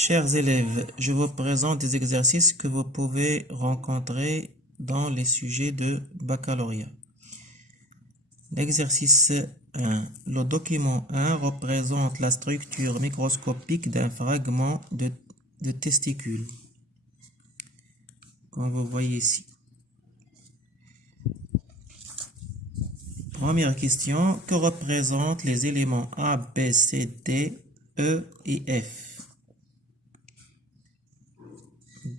Chers élèves, je vous présente des exercices que vous pouvez rencontrer dans les sujets de baccalauréat. L'exercice 1. Le document 1 représente la structure microscopique d'un fragment de testicule, comme vous voyez ici. Première question, que représentent les éléments A, B, C, D, E et F?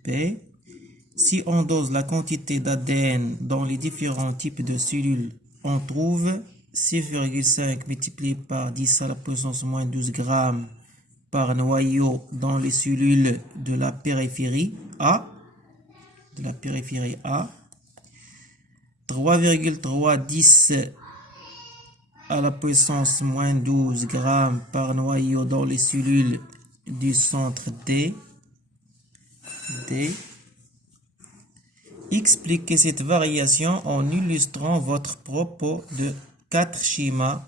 B. Si on dose la quantité d'ADN dans les différents types de cellules, on trouve 6,5 multiplié par 10 à la puissance moins 12 grammes par noyau dans les cellules de la périphérie A, 3,310 à la puissance moins 12 grammes par noyau dans les cellules du centre D. Expliquez cette variation en illustrant votre propos de 4 schémas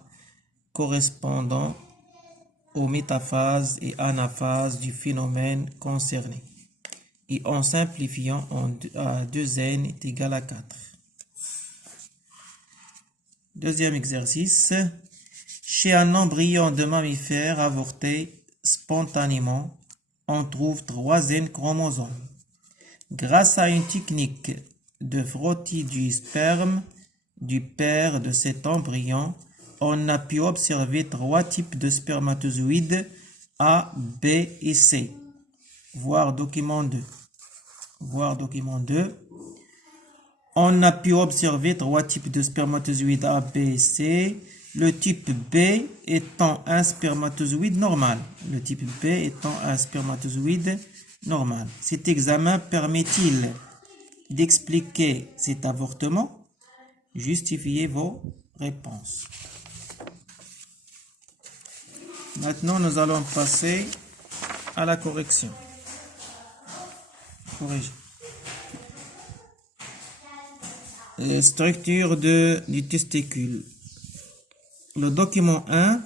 correspondant aux métaphases et anaphases du phénomène concerné et en simplifiant à 2n est égal à 4. Deuxième exercice. Chez un embryon de mammifère avorté spontanément, on trouve 3 chromosomes. Grâce à une technique de frottis du sperme du père de cet embryon, on a pu observer 3 types de spermatozoïdes A, B et C. Voir document 2. On a pu observer 3 types de spermatozoïdes A, B et C. Le type B étant un spermatozoïde normal. Cet examen permet-il d'expliquer cet avortement? Justifiez vos réponses. Maintenant, nous allons passer à la correction. Structure du testicule. Le document 1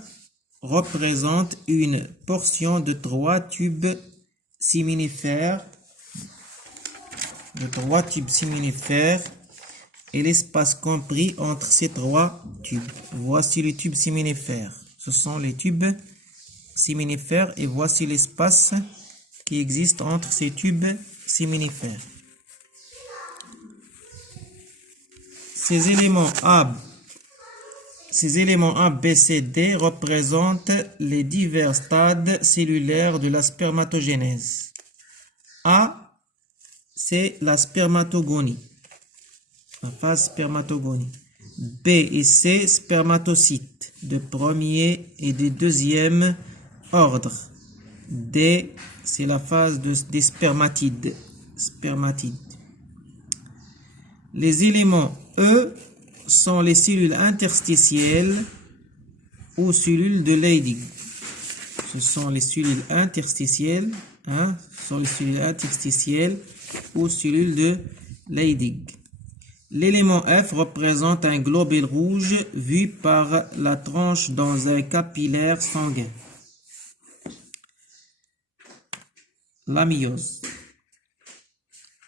représente une portion de 3 tubes séminifères, et l'espace compris entre ces 3 tubes. Voici les tubes séminifères. Ce sont les tubes séminifères et voici l'espace qui existe entre ces tubes séminifères. Ces éléments A, B, C, D représentent les divers stades cellulaires de la spermatogénèse. A, c'est la spermatogonie, la phase spermatogonie. B et C, spermatocytes de premier et de deuxième ordre. D, c'est la phase des spermatides. Les éléments E sont les cellules interstitielles ou cellules de Leydig. Ce sont les cellules interstitielles, ou cellules de Leydig. L'élément F représente un globule rouge vu par la tranche dans un capillaire sanguin. La méiose.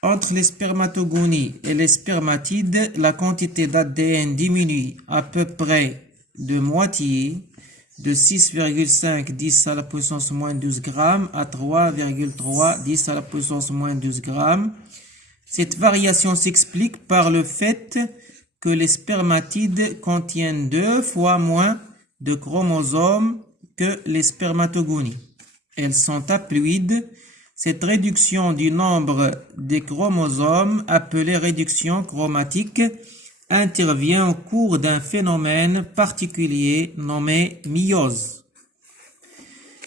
Entre les spermatogonies et les spermatides, la quantité d'ADN diminue à peu près de moitié, de 6,5 10 à la puissance moins 12 grammes à 3,3 10 à la puissance moins 12 grammes. Cette variation s'explique par le fait que les spermatides contiennent 2 fois moins de chromosomes que les spermatogonies. Elles sont haploïdes. Cette réduction du nombre des chromosomes, appelée réduction chromatique, intervient au cours d'un phénomène particulier nommé méiose.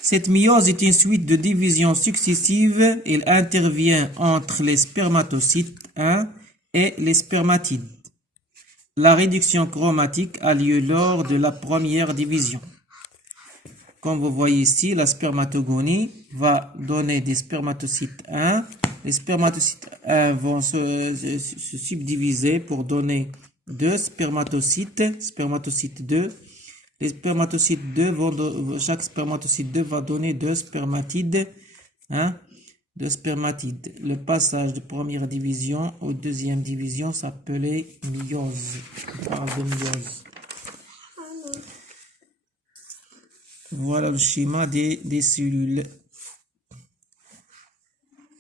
Cette méiose est une suite de divisions successives. Elle intervient entre les spermatocytes 1 et les spermatides. La réduction chromatique a lieu lors de la première division. Comme vous voyez ici, la spermatogonie va donner des spermatocytes 1. Les spermatocytes 1 vont se subdiviser pour donner 2 spermatocytes 2. Les spermatocytes 2 chaque spermatocyte 2 va donner 2 spermatides hein, de spermatides. Le passage de première division aux deuxième division s'appelait méiose. On parle de méiose. Voilà le schéma des cellules.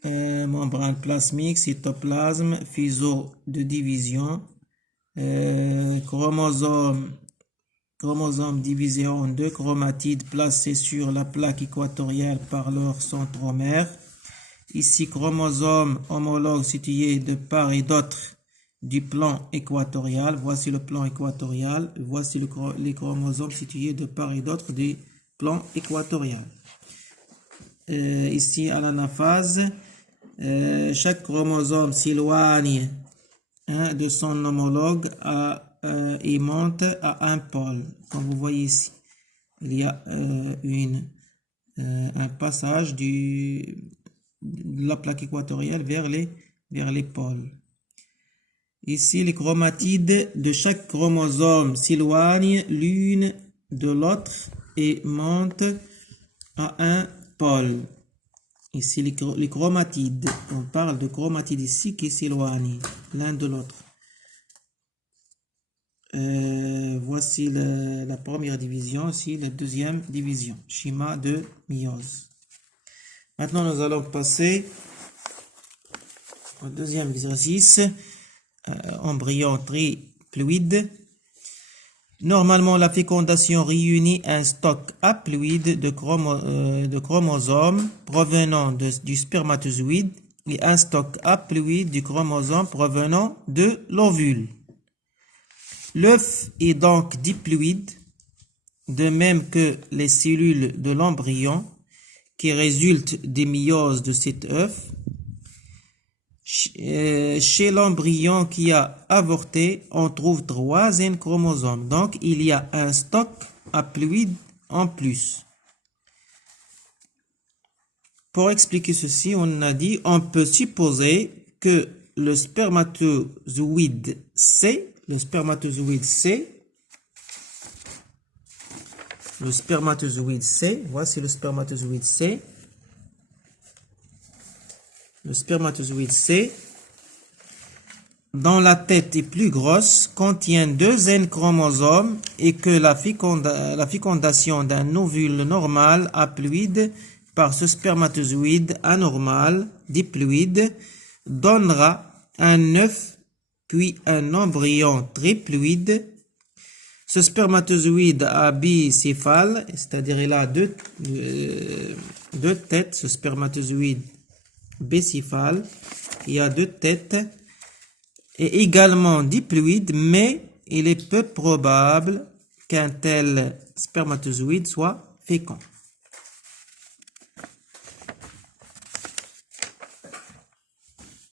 Membrane plasmique, cytoplasme, fuseau de division, chromosome divisé en deux, chromatides placés sur la plaque équatoriale par leur centromère. Ici, chromosome homologue situé de part et d'autre du plan équatorial. Voici le plan équatorial. Voici les chromosomes situés de part et d'autre du plan équatorial. Ici, à l'anaphase, chaque chromosome s'éloigne de son homologue et monte à un pôle. Comme vous voyez ici, il y a un passage de la plaque équatoriale vers les pôles. Ici, les chromatides de chaque chromosome s'éloignent l'une de l'autre et montent à un pôle. Ici, les chromatides, on parle de chromatides ici qui s'éloignent l'un de l'autre. Voici la première division, ici la deuxième division, schéma de méiose. Maintenant, nous allons passer au deuxième exercice, embryon triploïde. Normalement, la fécondation réunit un stock haploïde de chromosomes provenant du spermatozoïde et un stock haploïde du chromosome provenant de l'ovule. L'œuf est donc diploïde, de même que les cellules de l'embryon qui résultent des méioses de cet œuf. Chez l'embryon qui a avorté, on trouve 3 N chromosomes. Donc, il y a un stock haploïde en plus. Pour expliquer ceci, on a dit, on peut supposer que le spermatozoïde C, voici le spermatozoïde C. Le spermatozoïde C, dont la tête est plus grosse, contient 2 N chromosomes et que la fécondation d'un ovule normal haploïde par ce spermatozoïde anormal diploïde donnera un œuf puis un embryon triploïde. Ce spermatozoïde a bicéphale, c'est-à-dire il a deux têtes, ce spermatozoïde bicéphale, il y a 2 têtes, et également diploïde, mais il est peu probable qu'un tel spermatozoïde soit fécond.